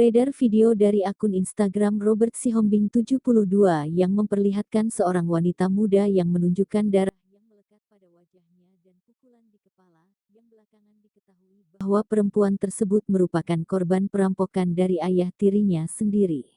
Beredar video dari akun Instagram Robert Sihombing 72 yang memperlihatkan seorang wanita muda yang menunjukkan darah yang melekat pada wajahnya dan pukulan di kepala, yang belakangan diketahui bahwa perempuan tersebut merupakan korban perampokan dari ayah tirinya sendiri.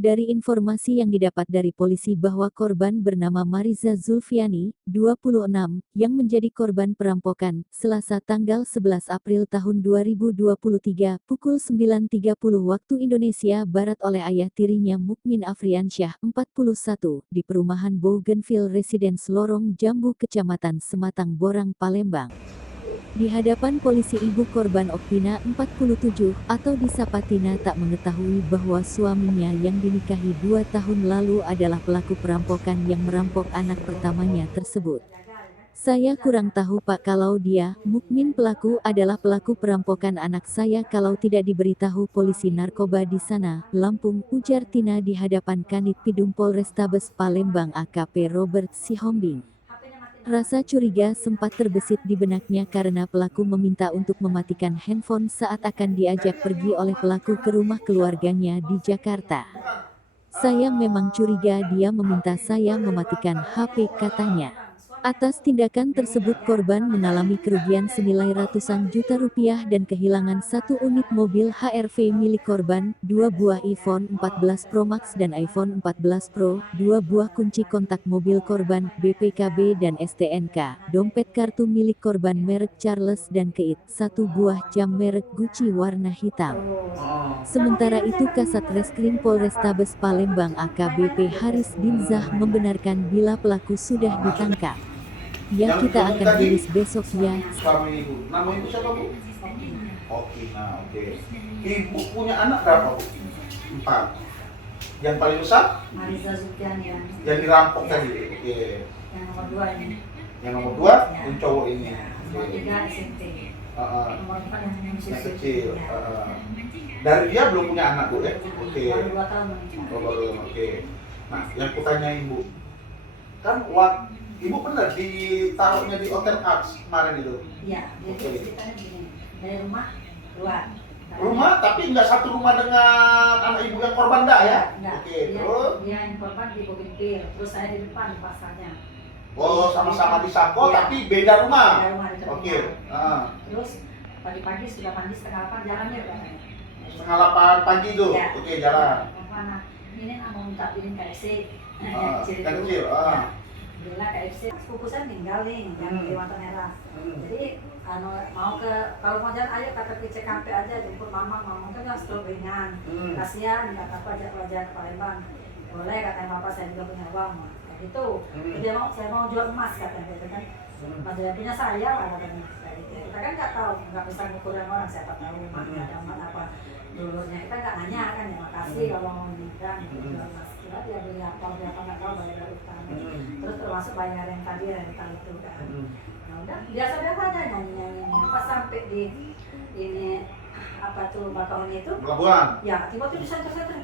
Dari informasi yang didapat dari polisi bahwa korban bernama Mariza Zulfiani, 26, yang menjadi korban perampokan, Selasa tanggal 11 April tahun 2023, pukul 9.30 waktu Indonesia Barat oleh ayah tirinya Mukmin Afriansyah, 41, di perumahan Bougainville Residence Lorong Jambu Kecamatan Sematang Borang, Palembang. Di hadapan polisi ibu korban Oktina 47 atau disapa Tina tak mengetahui bahwa suaminya yang dinikahi 2 tahun lalu adalah pelaku perampokan yang merampok anak pertamanya tersebut. Saya kurang tahu Pak kalau dia, Mukmin pelaku adalah pelaku perampokan anak saya kalau tidak diberitahu polisi narkoba di sana, Lampung, ujar Tina di hadapan Kanit Pidum Polrestabes Palembang AKP Robert Sihombing. Rasa curiga sempat terbesit di benaknya karena pelaku meminta untuk mematikan handphone saat akan diajak pergi oleh pelaku ke rumah keluarganya di Jakarta. Saya memang curiga dia meminta saya mematikan HP, katanya. Atas tindakan tersebut korban mengalami kerugian senilai ratusan juta rupiah dan kehilangan 1 unit mobil HR-V milik korban, 2 buah iPhone 14 Pro Max dan iPhone 14 Pro, 2 buah kunci kontak mobil korban, BPKB dan STNK, dompet kartu milik korban merek Charles dan Keit, 1 buah jam merek Gucci warna hitam. Sementara itu Kasat Reskrim Polrestabes Palembang AKBP Haris Dinzah membenarkan bila pelaku sudah ditangkap. Ya, kita akan rilis besok ya. Suami ibu. Nama ibu siapa, Bu? Okina, oke. Ibu punya anak berapa, Bu? 4. Yang paling besar? Mariza Zulfiani yang dirampok tadi. Oke. Yang nomor 2 ini. Yang nomor 2 yang cowok ini. Nomor 3 SMP. Nomor 4 yang kecil. Dari dia belum punya anak, Bu ya? Oke. Baru 2 tahun menikah. Baru, oke. Nah, yang kutanya Ibu, kan Ibu benar ditaruhnya di Hotel Arts kemarin itu? Iya, jadi ceritanya begini, dari rumah keluar. Rumah, tapi nggak satu rumah dengan anak ibu yang korban enggak ya? Enggak. Oke, terus? Dia yang korban di Bougainville, terus saya di depan pasarnya. Oh, sama-sama di Sako, Ya. Tapi beda rumah? Beda rumah, di Oke. Terus pagi-pagi sudah mandi setengah 8 jalannya katanya. Setengah 8 pagi tuh? Ya. Oke, jalan. Mana? Ini mau minta piring KFC. Kecil. Bila KFC kukusan tinggal nih yang di Mata Merah. Jadi mau kalau mau jalan ayo kata ke Cikampek aja jemput mama kan yang stroke ringan. Kasihan kata aku aja ke Palembang. Boleh katanya bapak saya juga punya uang. Kayak gitu. Dia mau saya mau jual emas katanya gitu kan. Padahal punya saya lah katanya. Kita kan nggak tahu, nggak bisa ngukurin orang, siapa tahu maknya ada apa dulunya, kita nggak nanya kan ya makasih kalau mau nikah gitu jual emas. Kira dia beli apa nggak tahu bayar dari utang. Terus termasuk bayar yang tadi rental itu kan. Nah udah biasa-biasa aja nyanyi pas sampai di ini apa tuh bakaunya itu Pelabuhan? ya tiba-tiba disenter-senter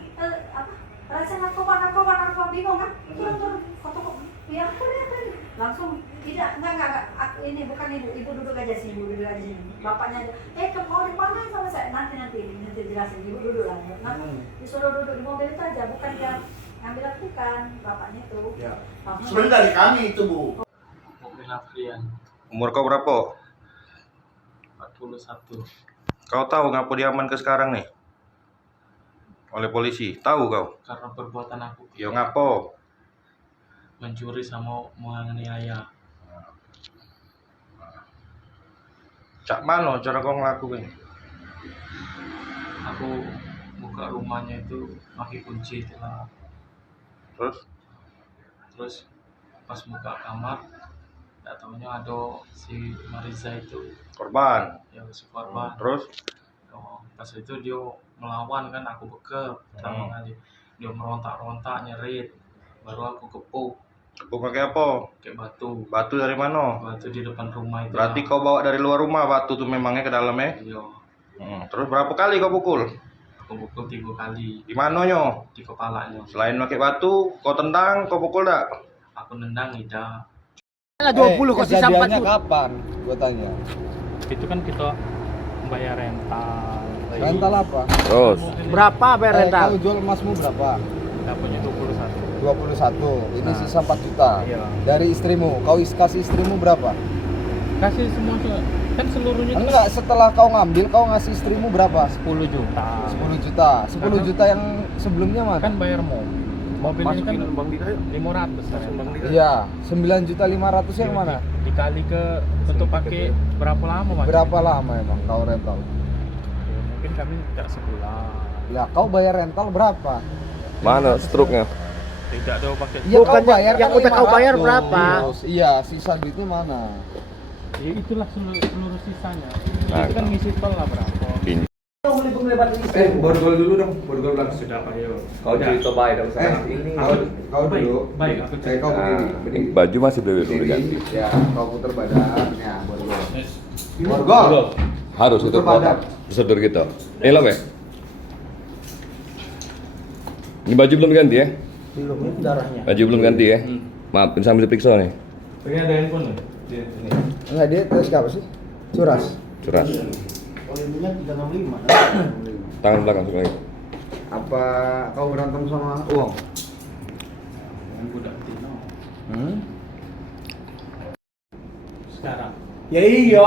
apa rasa narkoba bingung kan turun foto ya aku lihat tadi langsung enggak aku ini bukan ibu duduk aja sini bapaknya kamu mau di mana sama saya nanti jelasin ibu duduk lah disuruh duduk di mobil itu aja bukan dia ngambil bukan bapaknya itu Ya. Sebenarnya dari kami itu, Bu. Mukmin Afrian, Umur kau berapa? 41. Kau tahu ngapa diaman ke sekarang nih? Oleh polisi. Tahu kau? Karena perbuatan aku Ya ngapo? mencuri sama menganiaya. Cak mana cara kau ngelakuin? Aku buka rumahnya itu pakai kunci telah. Terus pas buka kamar, tak tahunya ada si Mariza itu, Korban. yang si korban. Terus? Pas itu dia melawan kan, aku bekep pertama kali. Dia merontak-rontak, nyerit, baru aku kepuk. Kau pakai apa? Kayak batu. Batu dari mana? Batu di depan rumah itu. Berarti kau bawa dari luar rumah batu tuh memangnya ke dalamnya? Iya. Terus berapa kali kau pukul? Aku pukul 3 kali Di mananya? di kepalanya. Selain pakai batu, kau tendang, kau pukul tak? Aku nendang tidak. 20 kok sisa 40. Kapan? Gua tanya. Itu kan kita bayar rental, Rental apa? Terus Berapa bayar rental? Kau jual emasmu berapa? Dapatnya 21. 21. Ini Nah. sisa 4 juta. Iya. Dari istrimu, kau kasih istrimu berapa? Kasih semua kan seluruhnya itu Enggak, setelah kau ngambil, kau ngasih istrimu berapa? 10 juta. 10 juta. 10 juta yang sebelumnya mana? Kan bayar mobil ini kan 500 kan. Iya, 9.500.000 yang mana? Dikali ke untuk pakai berapa lama Mas? Berapa lama emang kau rental? Ya, mungkin kami tidak sebulan. Ya, kau bayar rental berapa? mana struknya? Tidak ada pakai. Ya, kau Bukannya bayar yang kan udah kau bayar 500. berapa? Iya, sisa duitnya mana? Ya itulah seluruh sisanya. Nah, Itu kan ngisi tol lah berapa? Borgol dulu dong, borgol belakang. Sudah Pak Yo. Kau cerita baik dong sekarang ini. Kau dulu. Baik, aku cerita. Kau berdiri. Baju masih belum diganti. Ya, kau putar badan. Ya, borgol. Borgol. Harus itu Putar badan. prosedur gitu. Ini lo ya? Ini baju belum ganti ya? Belum ini darahnya. Baju belum ganti ya? Maaf, ini sambil diperiksa nih. Ini ada handphone nih. Ini. Enggak, dia tes apa sih? Curas. Curas. Oleh minyak 365. Tangan belakang sekali. Apa kau berantem sama uang? Budak Tino. Sekarang. Ya iya.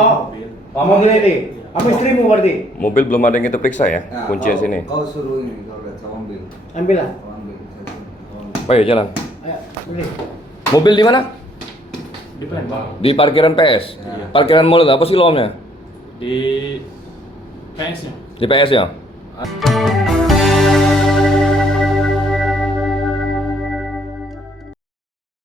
Kamu ngeliat deh. Kamu istrimu berarti? Mobil belum ada yang kita periksa ya? Kuncinya sini. Kau suruh ini, kau lihat sama ambil. Ambil lah. Kau ambil. Ayo jalan. Ayo, ini. Mobil di mana? Di Palembang. Di parkiran PS. Parkiran mall itu apa sih lomnya? Di PS-nya. Di PS ya?